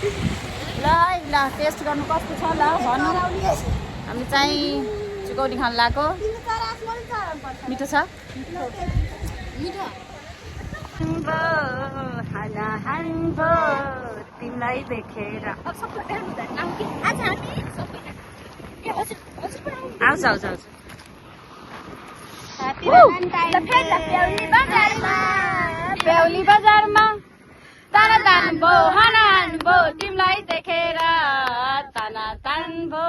ल टेस्ट गर्नु कस्तो छ ल भन्नु। हामी चाहिँ चुकौनी खान लाग्यो। मिठो छ तिमीलाई देखेर आउँछ आउँछ आउँछ। प्याउली बजारमा ताना तान भो हानाहान भो तिमीलाई देखेर ताना तान भो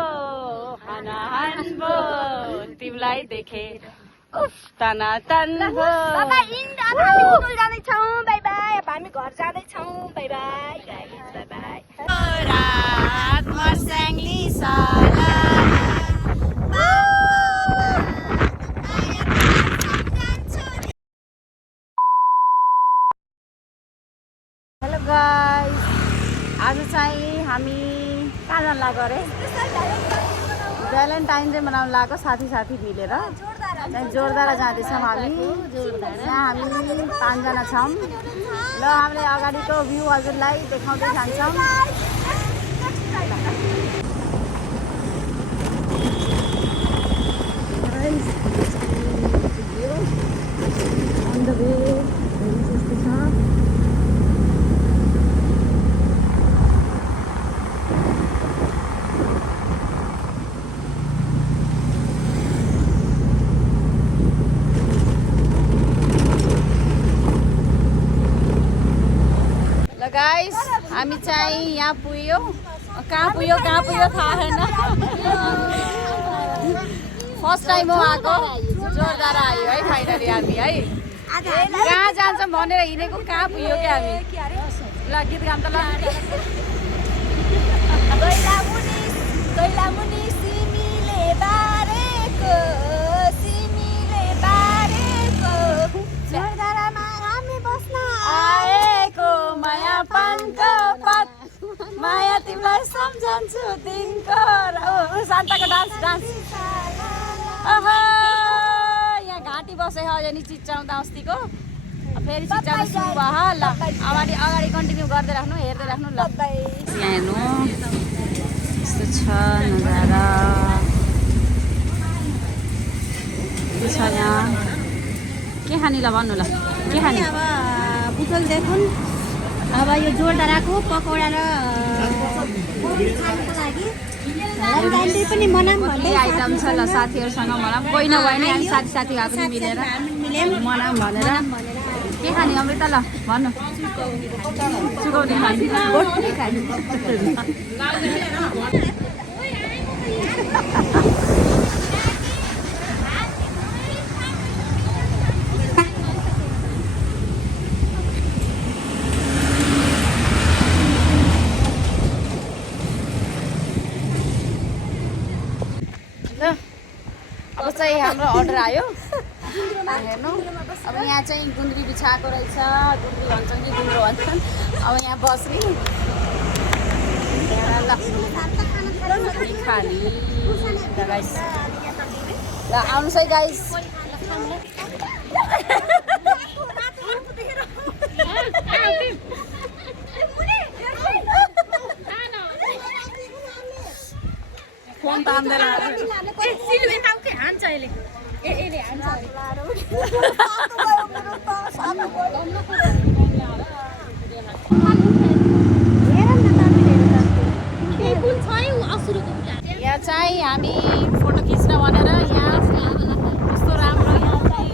हानाहान भो तिमीलाई देखेर उफ ताना तान भो। हामी स्कुल जाँदैछौँ बाई बाई। अब हामी घर जाँदैछौँ by by guys by by. रात मर्स्याङली साला हेलो गाइस, आज चाहिँ हामी कहाँ जान लाग्यो अरे भ्यालेन्टाइन डे मनाउन लाग्यो साथी मिलेर। जोरदारा जाँदैछौँ हामी। यहाँ हामी 5 जना छौँ। ल हामीले अगाडिको भ्यू हजुरलाई देखाउँदै जान्छौँ। गाइस हामी चाहिँ यहाँ पुग्यो। कहाँ पुग्यो थाहा छैन। फर्स्ट टाइम हो आएको। जोरदार आयो है फाइनली हामी है। कहाँ जान्छौँ भनेर हिँडेको कहाँ पुग्यो क्या हामी। ल गीत गाउँ त ल। माया तिमीलाई सम्झन्छु दिनको। शान्ताको डान्स यहाँ घाँटी बसे हो नि चिच्याउँदा अस्तिको फेरि चिच्याउनु सुरु भयो। ल अगाडि कन्टिन्यू गर्दै राख्नु हेर्दै राख्नु। ल यहाँ हेर्नु यस्तो छ नजारा के छ यहाँ। के खाने ल भन्नु ल के खाने। अब बुटल देखुन। अब यो जोरदाराको पकौडा र खानुको लागि भ्यालेन्टाइन पनि मनाऊँ भन्दै आइटम छ। ल साथीहरूसँग मनाऊँ। कोही नभए नि हामी साथी पनि मिलेर मनाऊँ भनेर। के खाने अमृता ल भन्नु। चुकौनी खाने अब चाहिँ हाम्रो अर्डर आयो हेर्नु। अब यहाँ चाहिँ गुन्द्री बिछाएको रहेछ। गुन्द्री भन्छन् कि गुन्द्रो भन्छन्। अब यहाँ बस्ने खाली गाइस। ल आउनुहोस् है गाइस। फोन तान्दैन। यहाँ चाहिँ हामी फोटो खिच्न भनेर यहाँ कस्तो राम्रो यहाँ चाहिँ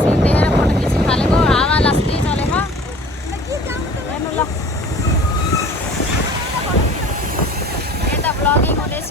सिन देखेर फोटो खिच्न थालेको। हावा लास्टै चलेको हेर्नु। ल यता ब्लगिङ हुनेछ।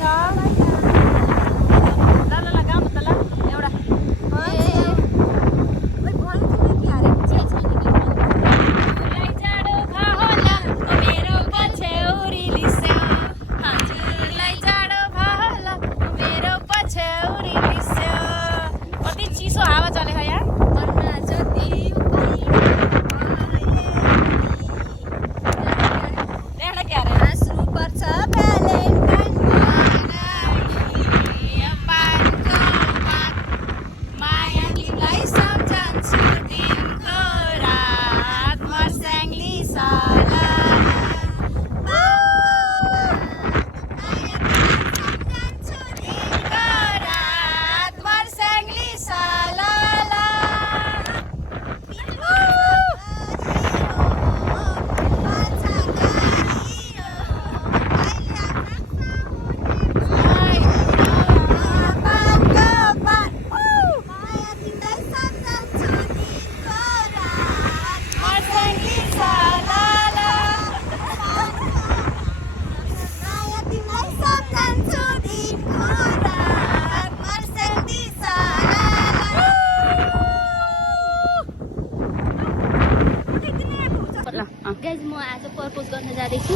गाइज म आज प्रपोज गर्न जाँदैछु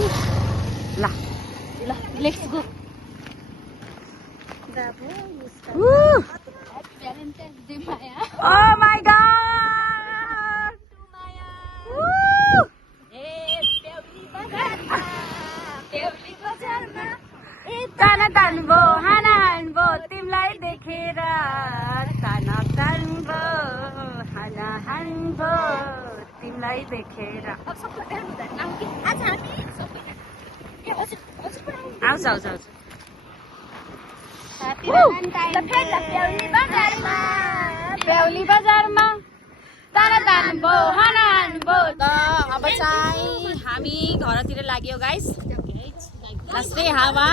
ल ल let's go Valentine's day Maya Oh my god! ताना तान्बो हाना हान्बो तिमीलाई देखेर ताना तान्बो हाना हान्बो तिमीलाई देखेर आउँछ आउँछ आउँछ प्याउली बजारमा ताना तान्बो हाना हान्बो त अब चाहिँ हामी घरतिर लाग्यो गाइस लास्टै हावा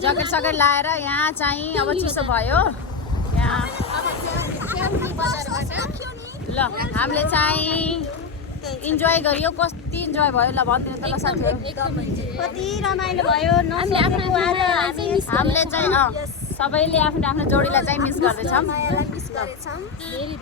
ज्याकेट सकेट लाएर यहाँ चाहिँ अब चिसो भयो यहाँ ल हामीले चाहिँ इन्जोय गरियो कति इन्जोय भयो ल भनिदिनु त ल साथीहरू कति रमाइलो भयो हामीले चाहिँ सबैले आफ्नो आफ्नो जोडीलाई चाहिँ मिस गर्दैछौँ धेरै